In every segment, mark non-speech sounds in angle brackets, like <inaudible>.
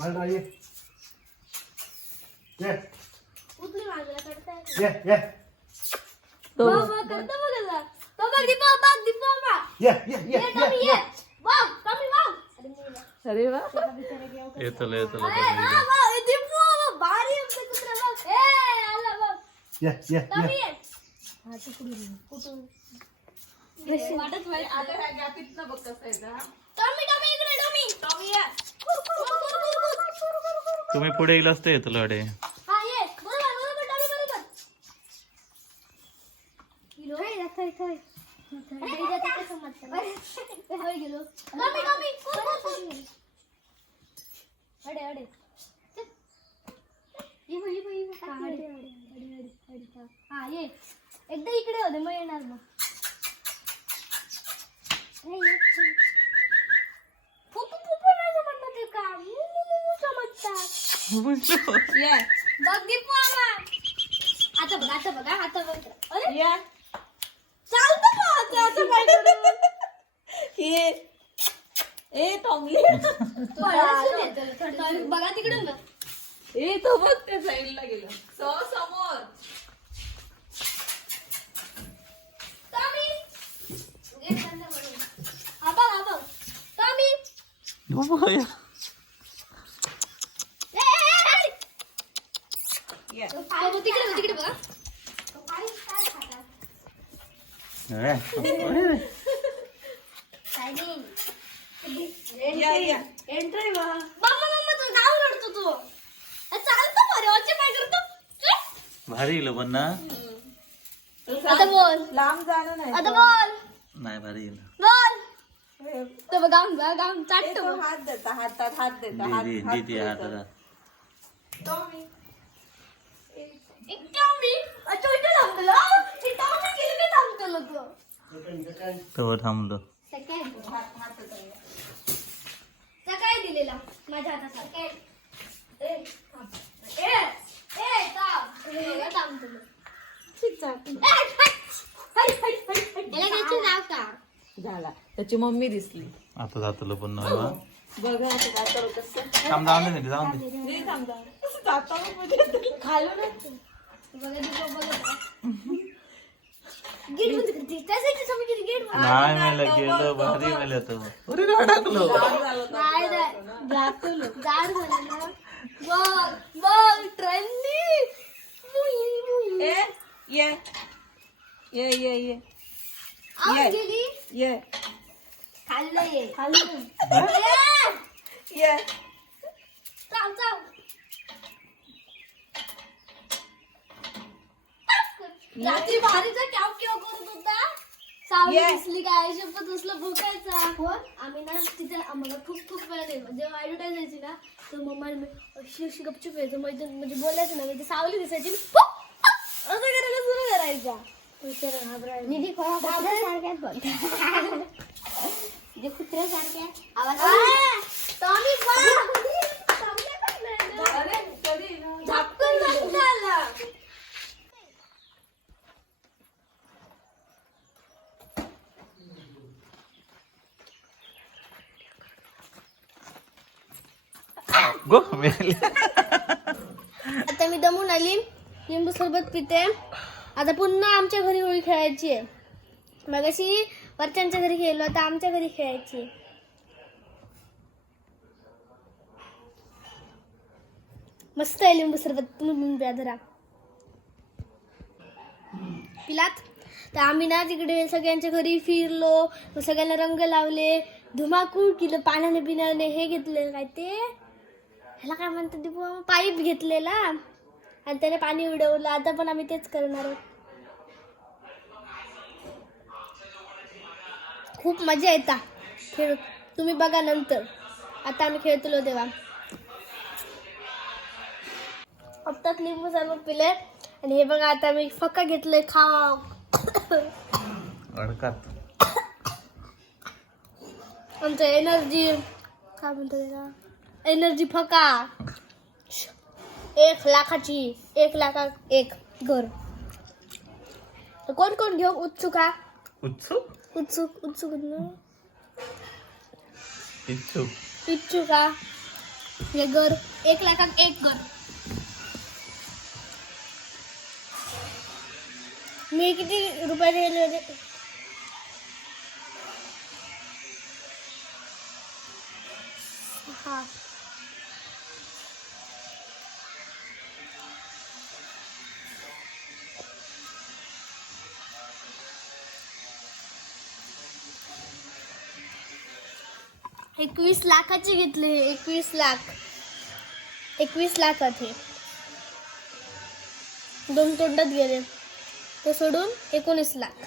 मार रहा ये। ये उतने मार रहा करता है। ये ये। तो बाबा करता है करता तो बाबा दीपा बाबा दीपा माँ ये ये ये ये ये वाव कमी वाव अरे वाह। ये तो ले तो ले अरे वाह वाह ये दीपू बारी हमसे कुतरा वाह। ए अल्लाह वाह। ये ये ये। हाँ। तो कुड़ी कुड़ी वाटत आलं काय गॅप इतकं बघ कसं येतं टॉमी टॉमी इकडे टॉमी। टॉमी या तुम्ही पुढे येईल असते येतो लढे. <laughs> ये बघ दीपू आम्हा. आता बघ आता बघ हा, आता बघ. अरे. ये चालतं मग आता, <laughs> हे. ए टॉमी <laughs> बघा तिकडून बघ ए तो बघ त्या साईडला गेला. सो समोर. टॉमी. गेट बंद करून. हा बघ हा बघ. टॉमी ए, ए, ए, ए. ये तो बघ, तिकडे बघ, तिकडे बघा. तो काय काय खातात? काय नाही. या या एंट्री बघा. मम्मा मम्मा तू नाव रडतो तू. अ, चालतं बरं अच्छा काय करतो. चल. भारी येलो पण ना? आता बोल. लांब जाणं नाही आता बोल. नाही भारी येलो बोल. हे, तो बघ गाऊन बघ गाऊन हे चाटतो तो हात देता हातात हात देता हात दीदी हात तेव्हा थांबलो. सकाळी झाला. त्याची मम्मी दिसली. आता जातलो पण बघा आता जातो कसं जाऊन दे खालो ना नाही मेला गेलं भारी मेला तो. अरे ना. टाकलो ये. ये ये ये. ये. खाल्लं ये. खाल्लं ये. चाल चाल रात्री भारीचा कॅव केव करत होता सावली. दिसली काय शपथ असलं भोकायचा. कोण? आम्ही ना तिथे आम्हाला खूप खूप वेळ नाही. जेव्हा ऍडव्हर्टाईज यायची ना तर मम्मा अशी अशी गपचूप यायचं. म्हणजे म्हणजे बोलायचं ना म्हणजे सावली दिसायची. असं करायला सुरू करायचा. निधी बोलते. <laughs> जे कुत्र्यासारख्या आवाज टॉमी झापकन बंद झाला गो मेले आता मी दमून आली. लिंबू सरबत पिते. आता पुन्हा आमच्या घरी होळी खेळायची आहे. मगाशी वरच्यांच्या घरी खेळलो आता आमच्या घरी खेळायची मस्त आहे लिंबू सरबत तुम्ही प्या जरा. पिलात? तर आम्ही ना तिकडे सगळ्यांच्या घरी फिरलो सगळ्यांना रंग लावले धुमाकूळ केलं पाण्याने पिण्याने हे घेतलं काय ते? ह्याला काय म्हणतात दीपू पाईप घेतलेला. आणि त्याने पाणी उडवलं. आता पण आम्ही तेच करणार आहोत. खूप मजा येता खेळ. तुम्ही बघा नंतर. आता आम्ही खेळतलो तेव्हा. हप्त्यात लिंबू सर्व पिले. आणि हे बघा आता मी फक्का घेतलंय खा अडकात. आमचं एनर्जी काय म्हणतो त्याला? एनर्जी फका. एक लाखाची एक लाखा एक घर. तर कोण कोण घेऊ? उत्सुक हा? उत्सुक? उत्सुक उत्सुक ना? इच्छुक. इच्छुक हा? हे घर एक लाखात एक घर. मी किती रुपयाचे गेले होते? हा एकवीस लाखाचे घेतले एकवीस लाख. एकवीस लाखात हे. दोन तोंडात गेले. ते सोडून एकोणीस लाख.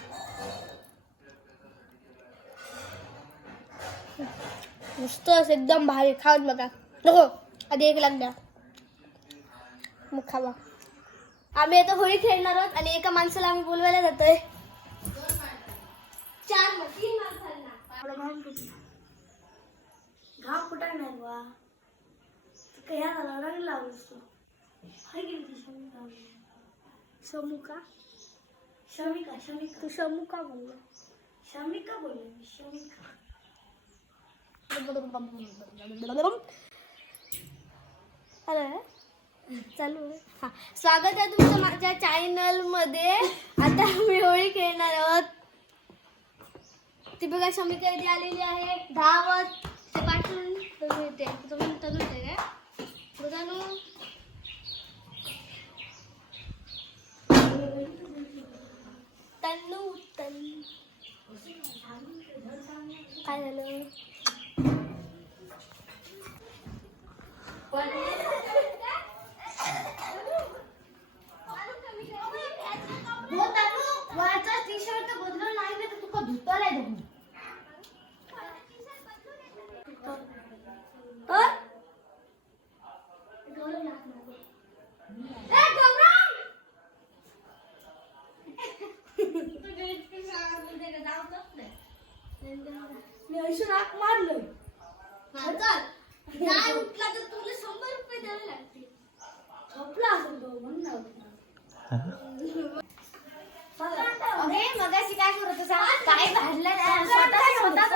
नुसतं असं एकदम भारी. खाऊन बघा. हो आधी एक लाख द्या. मग खावा. आम्ही आता होळी खेळणार आहोत आणि एका माणसाला आम्ही बोलवायला जातोय. चार मग तीन माणसांना. घाव कुठं नाही बा काही ह्याला रंग लावूस तू शमुका? शमिका शमिका. तू शमुका बोललो शमिका बोललो मी शमिका. अरे चालू आहे. हा. स्वागत आहे तुमचं माझ्या चॅनलमध्ये. आता आम्ही होळी खेळणार आहोत. ती बघा शमिका इथे आलेली आहे. धावत. ते पाठवून येते काय? काय झालं टी शर्ट बदलून नाही तर तुका धुतलाय बघून तर ए, गौरव! मी अशी राख मारलोय. नाही उठला तर तुला शंभर रुपये द्यावे लागतील. झोपला असेल तो म्हणून नाही उठला. अरे मगाशी काय करत होता? काय भाडलं नाही स्वतः स्वतः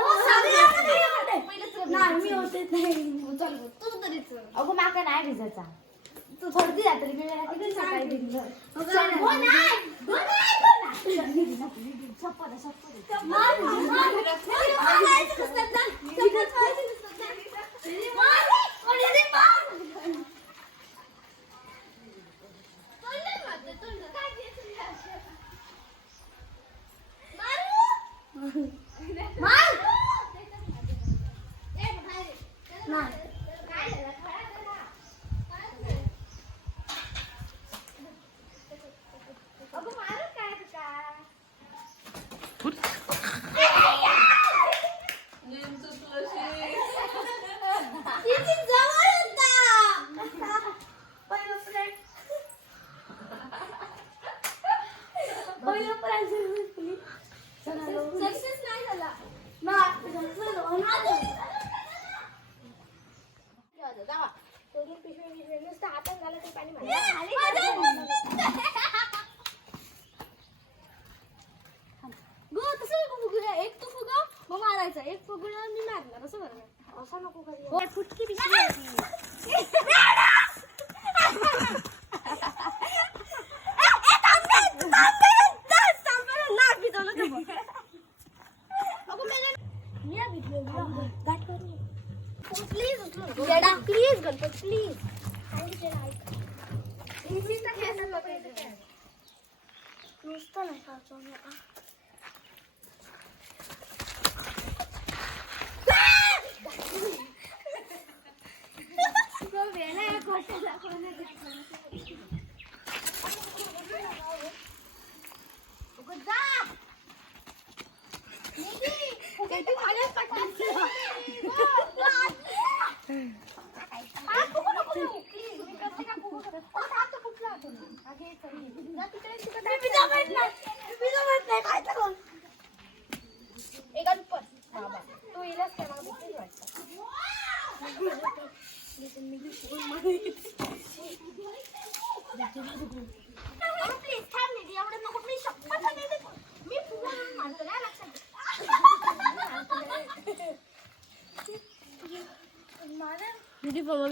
नाही मी होते नाही. चल तू तरी चल. अगो माका नाही भिजायचा. तू थोडी रात्री मी सकाळी दिली हो नाही. हो नाही हो नाही शपथ शपथ मार मार मार मारायचं नसतं ना. चप्पल मारायचं नसतं ना. मार रे. अरे मार. तोंडात मारते, तोंडात. काय द्यायचं नाही. मार. मार. ए, बाहेर ये. नाही. काय झालं? काय झालं? काय झालं? अगं मारत काय तुका किती जवळ होता पहिलं फ्रेंड पहिलं फ्रेंड सक्सेस नाही झाला एक तू फुगा मग फुगुला मी मारणार असं करणार असं नको करू. फुटकी पिशवी <laughs> <laughs> 现在换那个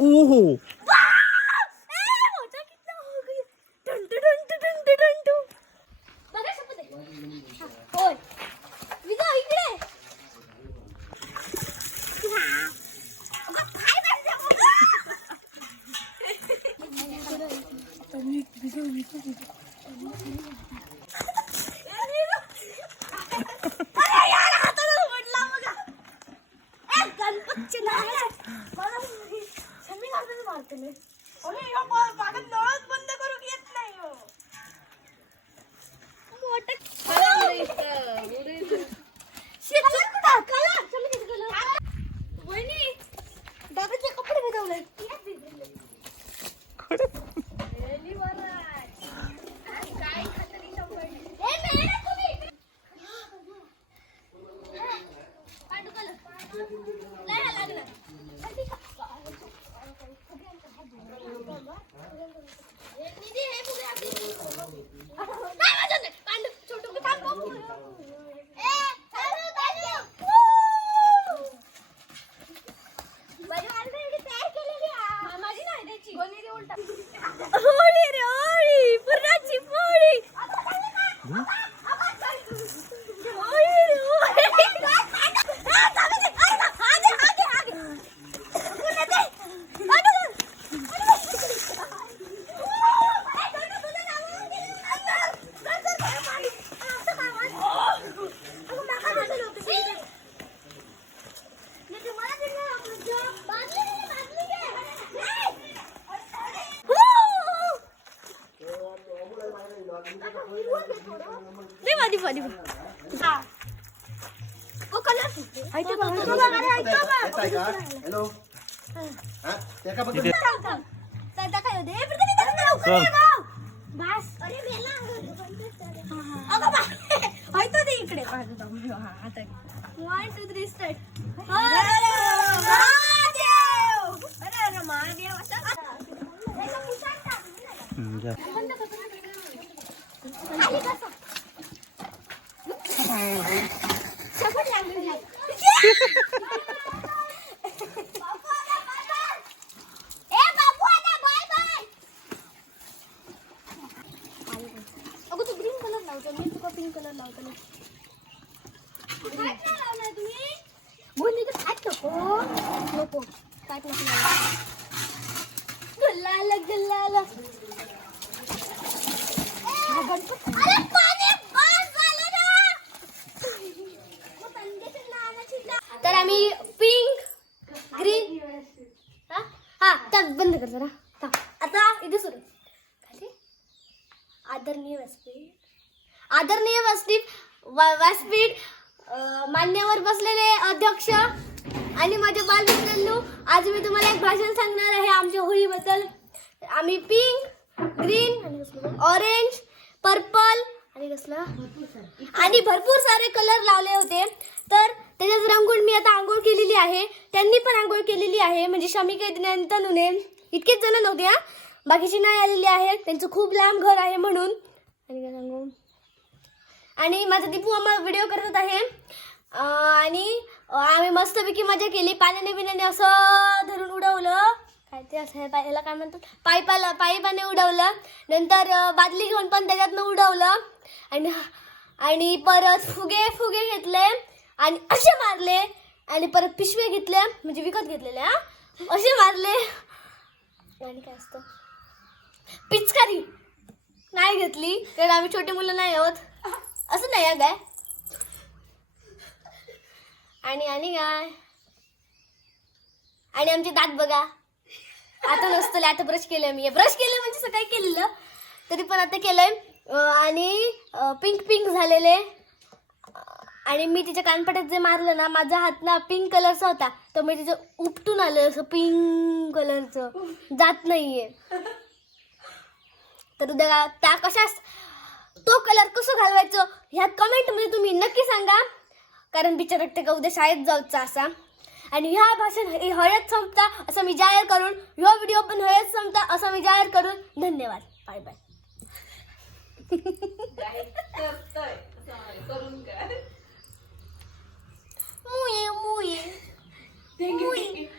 ओहो होय चल. ये गं. बस अरे मेला अगं बाई, ऐकतो ते इकडे one two three start Mahadev अरे अरे महादेव असं त्याचा पुसाड टाक. हम्म, जा. खाली कसं? शेपूट लागली. बापू आला, बाय बाय. ए, बापू आला, बाय बाय. अगं तू ग्रीन कलर लावतो मी तुका पिंक कलर लावतो बोलली तर काट नको. नको काट नको. गल्ला आला गल्ला आला. तर आम्ही पिंक ग्रीन हा? हा तर बंद कर जरा. आता इथे सुरू. खाली आदरणीय व्यासपीठ. आदरणीय व्यासपीठ वा- व्यासपीठ मान्यवर बसलेले अध्यक्ष आणि माझे बालमित्रांनो आज मी तुम्हाला एक भाषण सांगणार आहे आमच्या होळीबद्दल. आम्ही पिंक ग्रीन ऑरेंज पर्पल आणि कसलं? आणि भरपूर सारे कलर लावले होते. तर त्याच्यात रंगोळ मी आता आंघोळ केलेली आहे. त्यांनी पण आंघोळ केलेली आहे. म्हणजे शमिका तनुने इतकेच जण नव्हते बाकीची नाही आलेली आहेत त्यांचं खूप लांब घर आहे म्हणून. आणि काय सांगू? आणि माझा दीपू आम्हा व्हिडिओ करत आहे. आणि आम्ही मस्तपैकी मजा केली. पाण्याने बिण्याने असं धरून उडवलं. काय ते असं आहे, काय म्हणतात? पाईपाला पाईपाने उडवलं. नंतर बादली घेऊन पण त्याच्यातनं उडवलं. आणि आणि परत फुगे फुगे घेतले. आणि असे मारले. आणि परत पिशवे घेतल्या. म्हणजे विकत घेतलेले हा. असे मारले. आणि काय असतं? पिचकारी. नाही घेतली. कारण आम्ही छोटे मुलं नाही आहोत. असं नाही काय आणि आणि काय? आणि आमचे दात बघा. आता नसतं आता ब्रश केलं मी. ब्रश केलं म्हणजे सकाळी केलेलं. तरी पण आता केलंय. आणि पिंक पिंक झालेले. आणि मी तिच्या कानपट्यात जे मारलं ना माझा हात ना पिंक कलरचा होता. तर मी तिचं उपटून आलं असं पिंक कलरचं जात नाहीये. तर उद्या त्या कशाच तो कलर कसं घालवायचं ह्या कमेंटमध्ये तुम्ही नक्की सांगा. कारण बिचार वाटतं का उद्या शाळेत जाऊचा असा. आणि ह्या भाषण हळद संपता असं मी जाहीर करून ह्या व्हिडिओ पण हळद संपता असं मी जाहीर करून. धन्यवाद. बाय बाय टेंगे. <laughs>